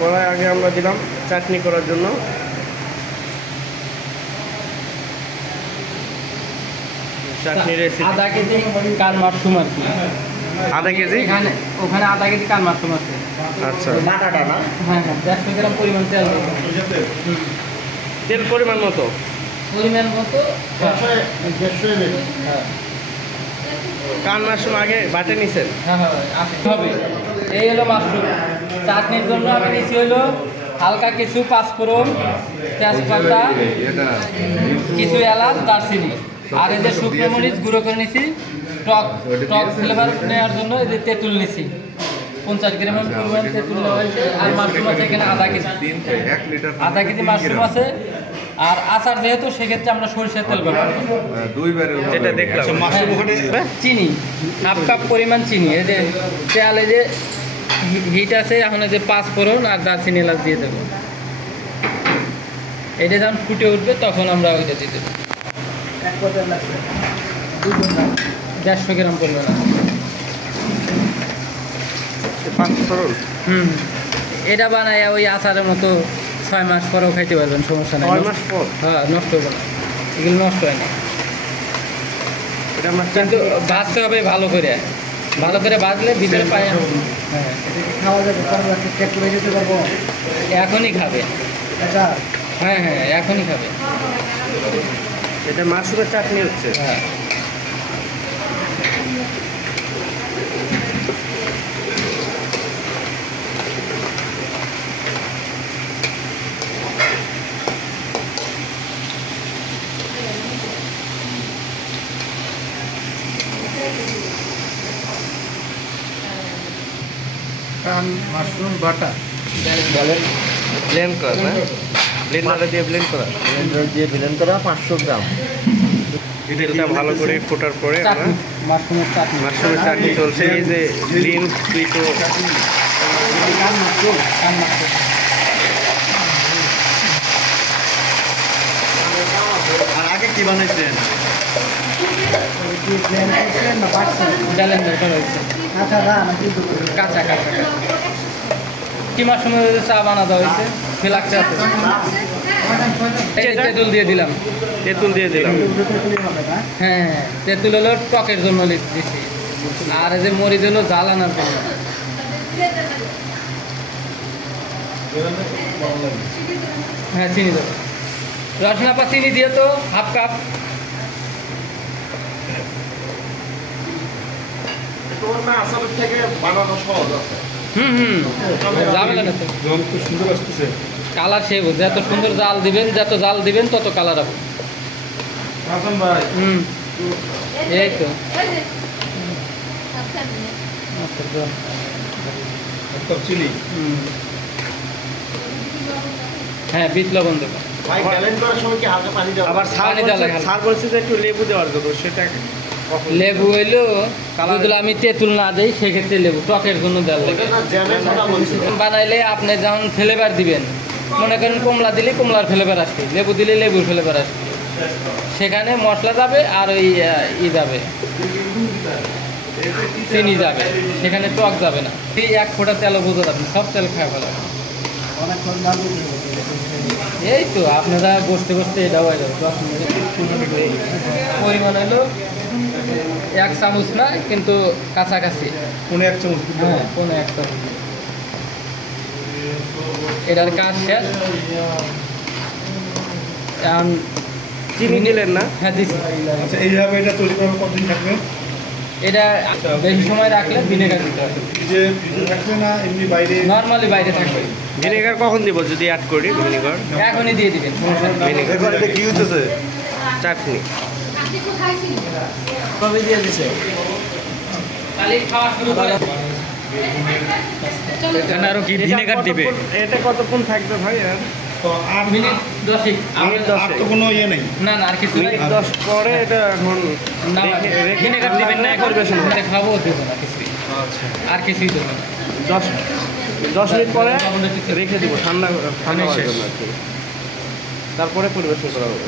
কড়াই আগে আমরা দিলাম চাটনি করার জন্য। চাটনি রেসিপি আধা কেজি কান মাশরুম আর কি। আধা কেজি ওখানে আধা কেজি কান মাশরুম আছে। আচ্ছা, হ্যাঁ 150 গ্রাম পরিমাণ তেল তেল পরিমাণ মতো হ্যাঁ। কান মাশরুম আগে বাটে নিছেন? হ্যাঁ হবে। এই হলো মাশরুম। চাটনির জন্য আমি নিচ্ছি হলো হালকা কিছু পাঁচফোড়ন, তেজপাতা, কিছু এলাচ, দারচিনি, আর এই যে শুকনো মরিচ গুঁড়ো করে নিছি। টক ফ্লেভার নেওয়ার জন্য এই যে তেঁতুল নিছি, 50 গ্রামের পরিমাণ তেঁতুল নেওয়া হয়েছে। আর মাশরুম আছে এখানে আধা কেজি মাশরুম আছে। আর আচার যেহেতু সেক্ষেত্রে আমরা সরিষার তেল ব্যবহার করি। যেটা দেখলাম চিনি হাফ কাপ পরিমাণ চিনি। এই যে তেল, এই যে হিট আছে, এখন এই যে পাঁচফোড়ন আর দারচিনি এলাচ দিয়ে দেবো। এটা যখন ফুটে উঠবে তখন আমরা ওইটা দিয়ে দেবো। 150 গ্রাম পরিমাণ আছে। এটা বানায় ওই আচারের মতো 6 মাস পরেও খাইতে পারবেন, সমস্যা নেই। 6 মাস পর? হ্যাঁ, নষ্ট হবে না, এগুলো নষ্ট হয় না। এটা আমার কিন্তু ভাজতে হবে ভালো করে ভাজলে ভিতরে পায়। হ্যাঁ, এখনই খাবে। হ্যাঁ, এখনই খাবে। এটা মাশরুমের চাটনি হচ্ছে। হ্যাঁ, কান মাশরুম বাটা ব্লেন্ড করা, না ব্লেন্ডারে দিয়ে ব্লেন্ড করা 500 গ্রাম। এটা ভালো করে ফোটার পরে মাশরুমের চাটনি চলছে। এই যে গ্রিন সুইট আর আগে কি বানাইছেন? কাঁচা কি মাশরুমের চা বানাতে হয়েছে। ফ্লাক্সে আছে, তেঁতুল দিয়ে দিলাম। হ্যাঁ, তেঁতুল হলো টকের জন্য দিচ্ছি। আর এই যে মরিচ হলো জাল আনার জন্য। হ্যাঁ, চিনি দেবো। রসনাপা চিনি দিয়ে তো হাফ কাপ। ঝামেলা না তো, কালার সে বুঝে। যত সুন্দর জাল দিবেন, তত কালার হবে। এই তো হ্যাঁ, বিট লবণ দেবো। আবার সার বলছে যে একটু লেবু দেওয়ার জন্য। সেটা লেবু হইলো যদি আমি তেঁতুল না দিই, সেক্ষেত্রে লেবু টকের জন্য দেওয়া বানাইলে আপনি যখন ফ্লেভার দিবেন, মনে করেন কমলা দিলে কমলার ফ্লেভার আসবে, লেবু দিলে লেবুর ফ্লেভার আসবে। সেখানে মশলা যাবে আর ওই যাবে, চিনি যাবে, সেখানে টক যাবে না। এই 1 ফোঁটা তেলও বোঝা যাবে, সব তেল খাওয়া ভালো। এই তো আপনারা বসতে এটাও হয়ে যাবে। 10 মিনিট পরিমাণ হলো 1 চামচ না, কিন্তু কাছাকাছি 1 চামচ। হ্যাঁ, 1 চামচ। এটার কাজ শেষ। এখন চিনি দিলেন না? হ্যাঁ, দিচ্ছি। আচ্ছা, এইভাবে এটা তৈরি করার কতদিন থাকবে? এটা বেশি সময় রাখলে ভিনেগার দিতে হবে। যে ফ্রিজে থাকবে না এমনি বাইরে? নর্মালি বাইরে থাকবে। ভিনেগার কখন দিব যদি অ্যাড করি? ভিনেগার এখনই দিয়ে দিবেন, সমস্যা নেই। এখন এটা কি হইতেছে? চাটনি কবে দিয়ে দিছে? খালি খাওয়া শুরু করে এখানে আরো কি ভিনেগার দিবে? এটা কতক্ষণ থাকবে ভাই? তো 8 মিনিট 10। আর তো কোনো ইয়ে নেই? না, আর কিছু নেই। 10 পরে এটা এখন ভিনেগার দিবেন না, পরিবেশন খাবো দেবো না কিছুই। আচ্ছা, আর কিছুই দেবো না। 10 মিনিট পরে রেখে দিব ঠান্ডা হওয়ার জন্য। তারপরে পরিবেশন করা হবে।